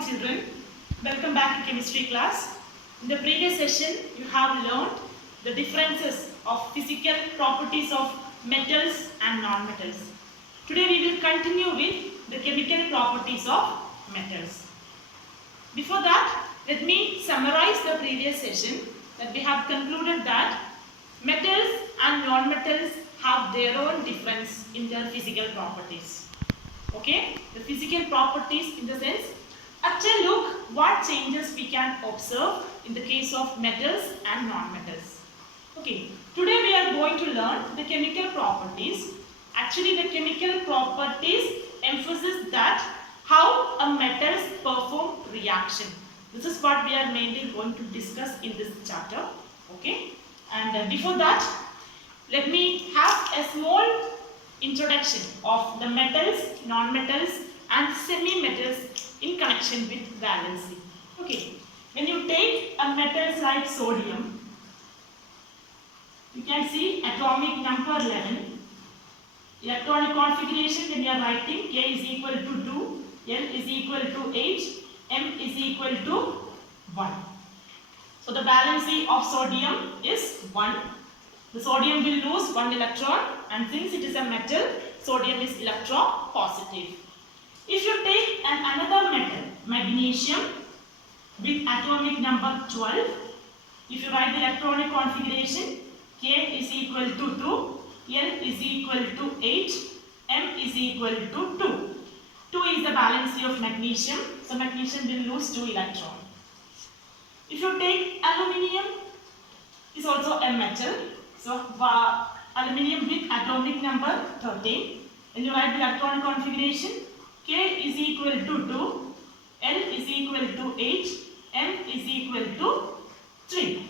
morning children. Welcome back to chemistry class. In the previous session you have learned the differences of physical properties of metals and non-metals. Today we will continue with the chemical properties of metals. Before that, let me summarize the previous session that we have concluded that metals and non-metals have their own difference in their physical properties. Okay, the physical properties in the sense, at a look what changes we can observe in the case of metals and non-metals. Okay, today we are going to learn the chemical properties. Actually, the chemical properties emphasize that how a metals perform reaction. This is what we are mainly going to discuss in this chapter. Okay, and before that, let me have a small introduction of the metals, non-metals and semi-metals in connection with valency. Okay, when you take a metals like sodium, you can see atomic number 11. Electronic configuration, when you are writing, K is equal to 2, L is equal to 8, M is equal to 1. So the valency of sodium is 1. The sodium will lose 1 electron, and since it is a metal, sodium is electron positive. If you take another metal, magnesium, with atomic number 12, if you write the electronic configuration, K is equal to 2, L is equal to 8, M is equal to 2. 2 is the valency of magnesium, so magnesium will lose 2 electrons. If you take aluminium, is also a metal. So, aluminium with atomic number 13. When you write the electronic configuration, K is equal to 2, L is equal to 8, M is equal to 3.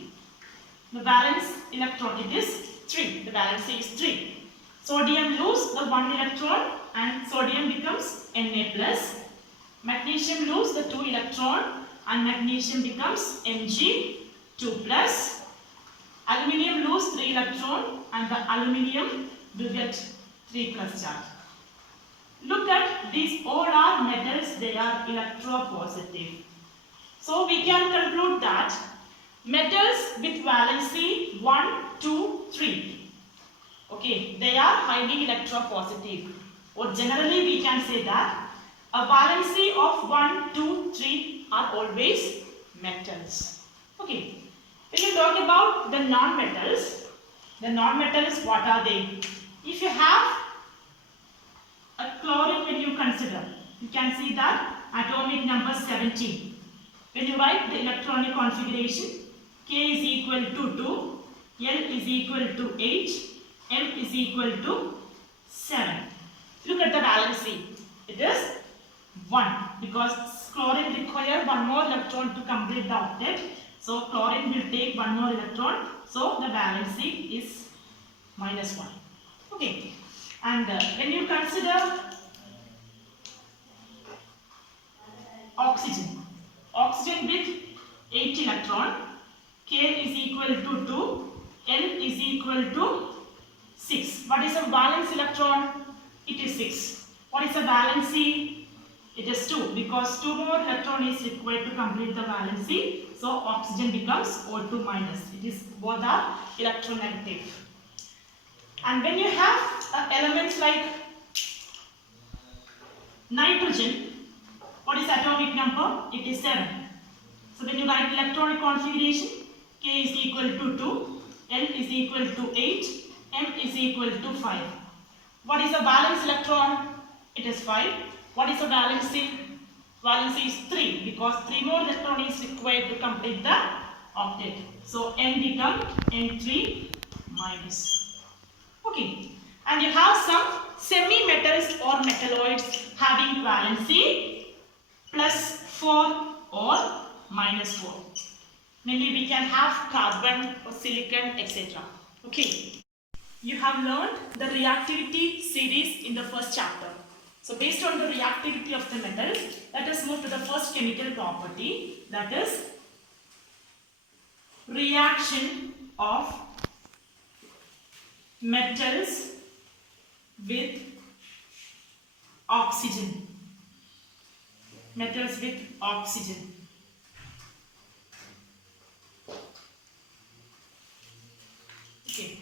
The valence electron, it is 3. The valence is 3. Sodium lose the 1 electron and sodium becomes Na+. Magnesium lose the 2 electron and magnesium becomes Mg2+. Aluminium lose 3 electron and the aluminium will get 3+ charge. Look at these, all are metals, they are electropositive. So we can conclude that metals with valency 1, 2, 3, okay, they are highly electropositive. Or generally we can say that a valency of 1, 2, 3 are always metals. Okay. When you talk about the non-metals, what are they? If you have a chlorine, when you consider, you can see that atomic number 17. When you write the electronic configuration, K is equal to 2, L is equal to 8, M is equal to 7. Look at the valency. It is 1 because chlorine requires one more electron to complete the octet. So chlorine will take one more electron. So the valency is -1. Okay. And when you consider oxygen with 8 electron, K is equal to 2, L is equal to 6. What is the valence electron? It is 6. What is the valency? It is 2 because 2 more electron is required to complete the valency. So oxygen becomes O2 minus. It is both are electronegative. And when you have elements like nitrogen, what is atomic number? It is 7. So when you write electronic configuration, K is equal to 2, L is equal to 8, M is equal to 5. What is the valence electron? It is 5. What is the valency? Valency is 3 because 3 more electron is required to complete the octet. So N becomes N3 minus. Okay. And you have some semi-metals or metalloids having valency +4 or -4. Maybe we can have carbon or silicon, etc. Okay. You have learned the reactivity series in the first chapter. So based on the reactivity of the metals, let us move to the first chemical property, that is reaction of metals with oxygen. metals with oxygen. Okay.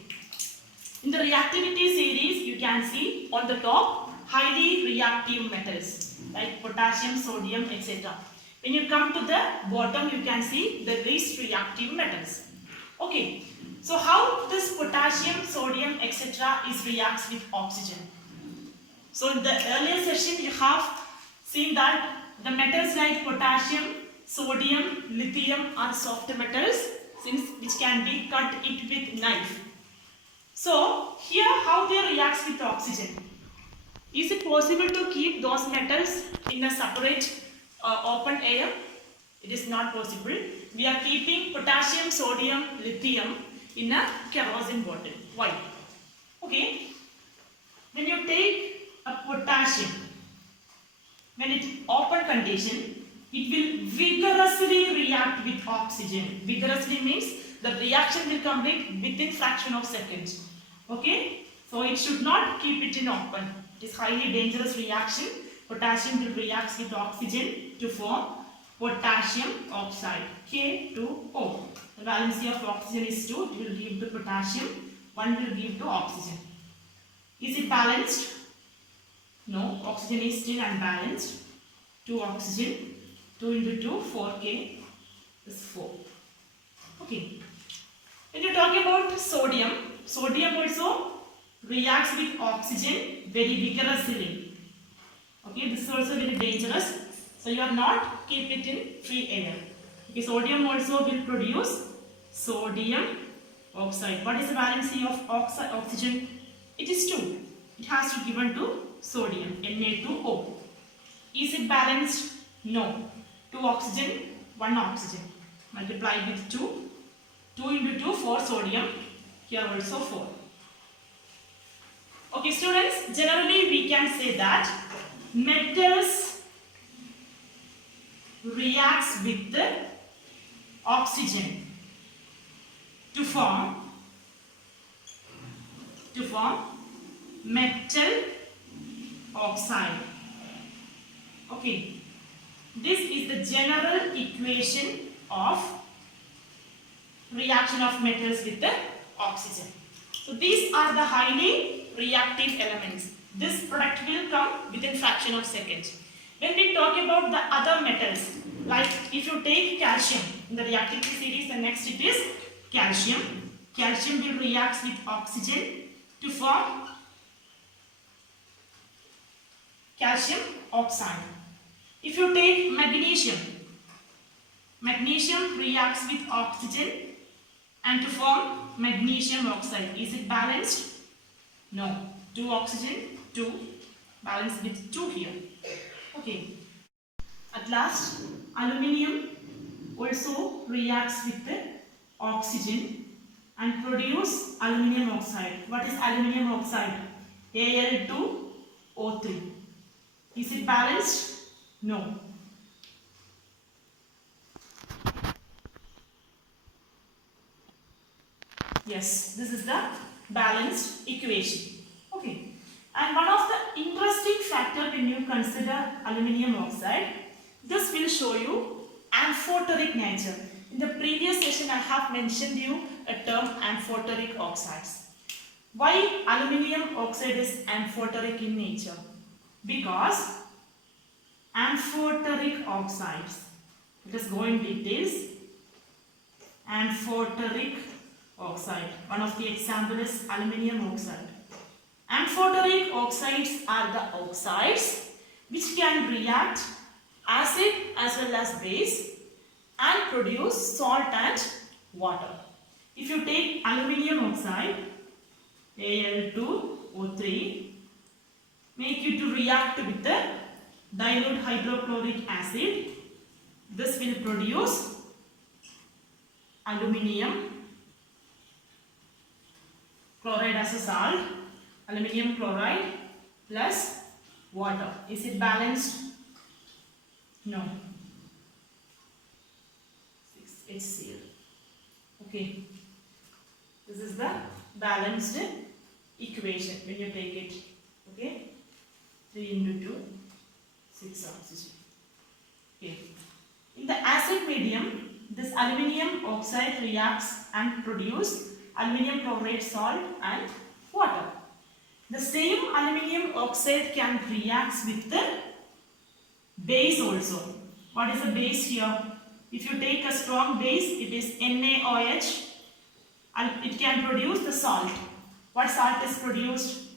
In the reactivity series, you can see on the top highly reactive metals like potassium, sodium, etc. When you come to the bottom, you can see the least reactive metals. Okay. So how this potassium, sodium, etc. is reacts with oxygen? So in the earlier session, you have seen that the metals like potassium, sodium, lithium are soft metals which can be cut it with knife. So here how they react with oxygen. Is it possible to keep those metals in a separate open air? It is not possible. We are keeping potassium, sodium, lithium in a kerosene bottle. Why? Okay. When you take a potassium, when it open condition, it will vigorously react with oxygen. Vigorously means the reaction will complete within fraction of seconds. Okay, so it should not keep it in open. It is highly dangerous reaction. Potassium will react with oxygen to form potassium oxide, K2O. The valency of oxygen is 2. It will give to potassium. 1 will give to oxygen. Is it balanced? No, oxygen is still unbalanced. 2 oxygen, 2 into 2, 4K is 4. Okay. When you talk about sodium, sodium also reacts with oxygen very vigorously. Okay, this is also very dangerous. So you are not keep it in free air. Okay, sodium also will produce sodium oxide. What is the valency of oxygen? It is 2. It has to given to sodium, Na2O. Is it balanced? No. 2 oxygen, 1 oxygen. Multiply with 2. 2 into 2, 4 sodium. Here also 4. Okay, students, generally we can say that metals reacts with the oxygen to form metal oxide. Okay, this is the general equation of reaction of metals with the oxygen. So these are the highly reactive elements. This product will come within fraction of seconds. When we talk about the other metals, like if you take calcium in the reactivity series, the next it is calcium. Calcium will react with oxygen to form calcium oxide. If you take magnesium, magnesium reacts with oxygen and to form magnesium oxide. Is it balanced? No. 2 oxygen, 2 balanced with 2 here. Okay. At last, aluminium also reacts with the oxygen and produce aluminium oxide. What is aluminium oxide? Al2O3. Is it balanced? No. Yes, this is the balanced equation. Okay. And one of the interesting factor when you consider aluminium oxide, this will show you amphoteric nature. In the previous session, I have mentioned you a term amphoteric oxides. Why aluminium oxide is amphoteric in nature? Because amphoteric oxides, let us go in details. Amphoteric oxide, one of the example is aluminium oxide. Amphoteric oxides are the oxides which can react acid as well as base and produce salt and water. If you take aluminium oxide, Al2O3, make you to react with the dilute hydrochloric acid, this will produce aluminium chloride as a salt, aluminium chloride plus water. Is it balanced? No. 6HCl. Okay. This is the balanced equation when you take it. Okay. 3 into 2, 6 oxygen. Okay. In the acid medium, this aluminium oxide reacts and produce aluminium chloride salt and water. The same aluminium oxide can react with the base also. What is the base here? If you take a strong base, it is NaOH, and it can produce the salt. What salt is produced?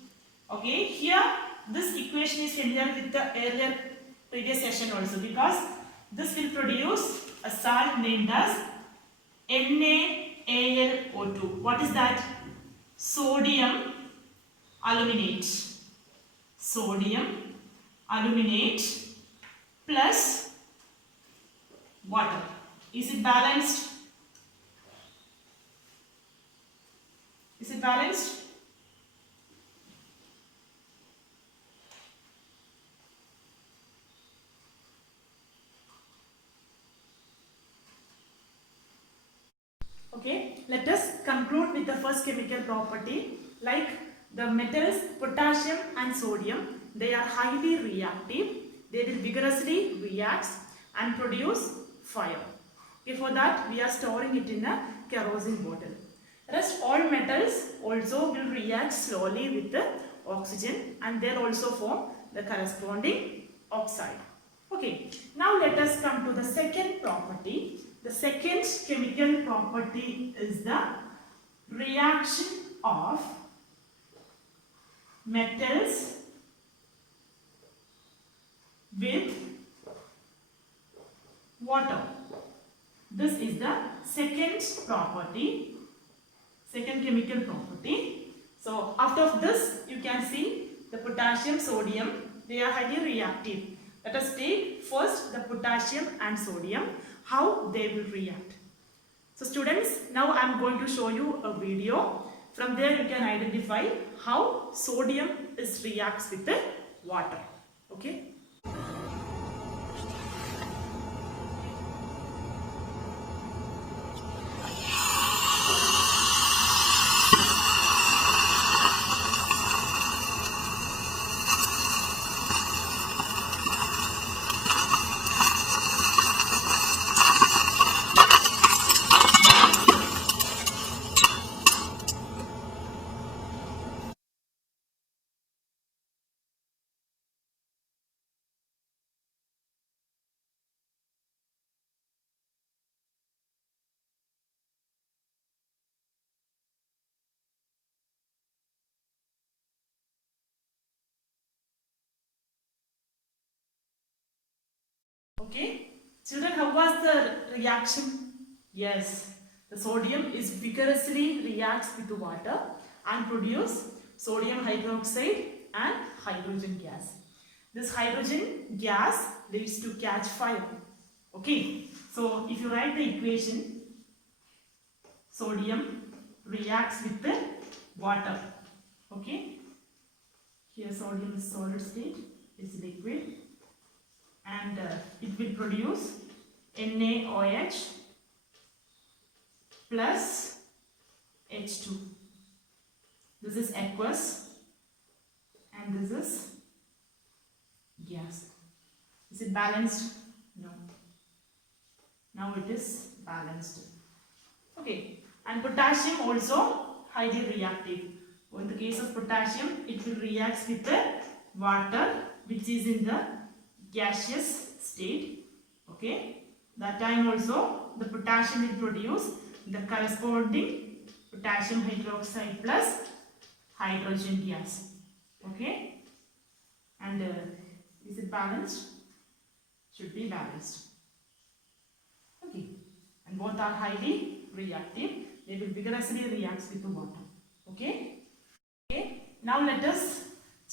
Okay, here this equation is familiar with the earlier previous session also, because this will produce a salt named as NaAlO2. What is that? Sodium aluminate. Sodium aluminate plus water. Is it balanced? Is it balanced? Okay, let us conclude with the first chemical property. Like the metals potassium and sodium, they are highly reactive. They will vigorously react and produce fire. Okay, for that we are storing it in a kerosene bottle. Rest all metals also will react slowly with the oxygen, and they also form the corresponding oxide. Okay, now let us come to the second property. The second chemical property is the reaction of metals with water. This is the second property, second chemical property. So after this you can see the potassium, sodium, they are highly reactive. Let us take first the potassium and sodium, how they will react. So students, now I am going to show you a video. From there you can identify how sodium reacts with the water. Okay. Okay, children, how was the reaction? Yes, the sodium is vigorously reacts with the water and produce sodium hydroxide and hydrogen gas. This hydrogen gas leads to catch fire. Okay, so if you write the equation, sodium reacts with the water. Okay, here sodium is solid state, is liquid, and it will produce NaOH plus H2. This is aqueous and this is gas. Is it balanced? No. Now it is balanced. Okay, and potassium also highly reactive. In the case of potassium, it will react with the water which is in the gaseous state. Okay, that time also the potassium will produce the corresponding potassium hydroxide plus hydrogen gas. Okay, and is it balanced? Should be balanced. Okay, and both are highly reactive. They will vigorously react with the water. Okay. Okay, now let us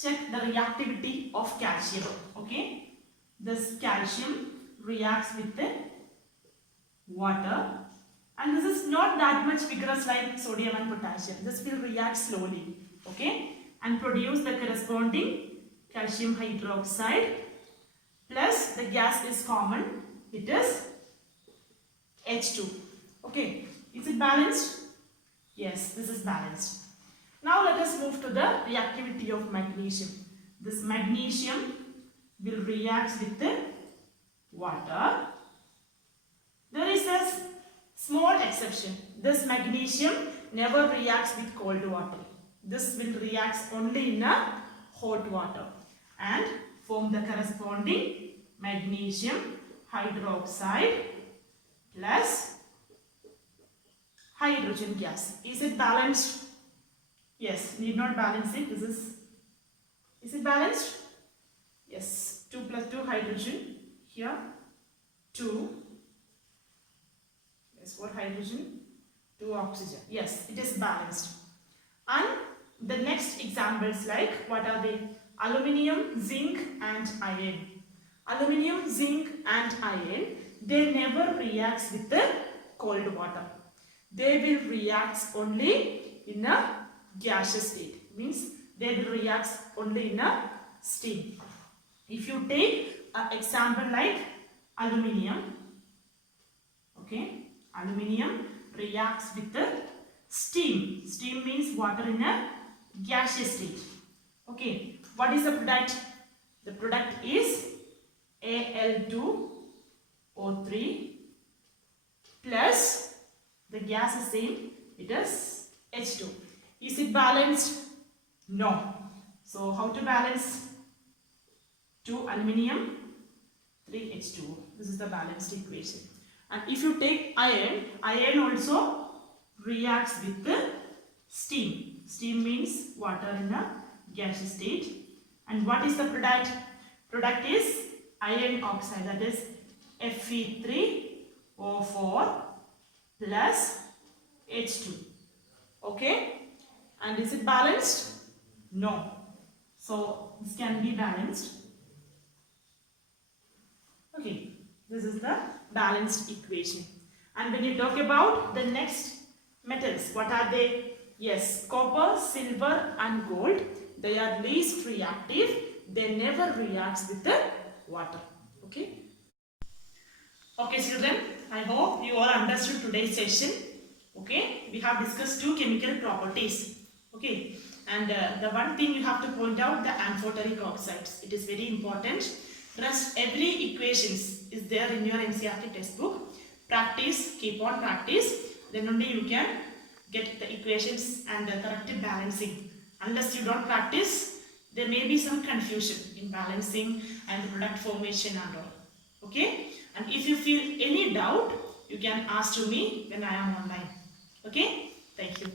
check the reactivity of calcium. Okay, this calcium reacts with the water, and this is not that much vigorous like sodium and potassium. This will react slowly. Okay, and produce the corresponding calcium hydroxide plus the gas is common. It is H2. Okay, is it balanced? Yes, this is balanced. Now let us move to the reactivity of magnesium. This magnesium will react with the water. There is a small exception. This magnesium never reacts with cold water. This will react only in a hot water and form the corresponding magnesium hydroxide plus hydrogen gas. Is it balanced? Yes, need not balance it. Is it balanced? Yes, 2 plus 2 hydrogen here, 2. Yes, 4 hydrogen, 2 oxygen. Yes, it is balanced. And the next examples, like what are they? Aluminium, zinc and iron. Aluminium, zinc and iron, they never react with the cold water. They will react only in a gaseous state. Means they will react only in a steam. If you take an example like aluminium, okay, aluminium reacts with the steam. Steam means water in a gaseous state. Okay, what is the product? The product is Al2O3 plus the gas is same, it is H2. Is it balanced? No. So how to balance? 2 aluminium, 3 H2O. This is the balanced equation. And if you take iron, iron also reacts with the steam. Steam means water in a gaseous state. And what is the product? Product is iron oxide, that is Fe3O4 plus H2. Okay? And is it balanced? No. So this can be balanced. Okay, this is the balanced equation. And when you talk about the next metals, what are they? Yes, copper, silver and gold. They are least reactive. They never react with the water. Okay. Okay children, I hope you all understood today's session. Okay, we have discussed 2 chemical properties. Okay, and the one thing you have to point out, the amphoteric oxides. It is very important. Rest every equations is there in your NCERT textbook. Practice, keep on practice. Then only you can get the equations and the correct balancing. Unless you don't practice, there may be some confusion in balancing and the product formation and all. Okay? And if you feel any doubt, you can ask to me when I am online. Okay? Thank you.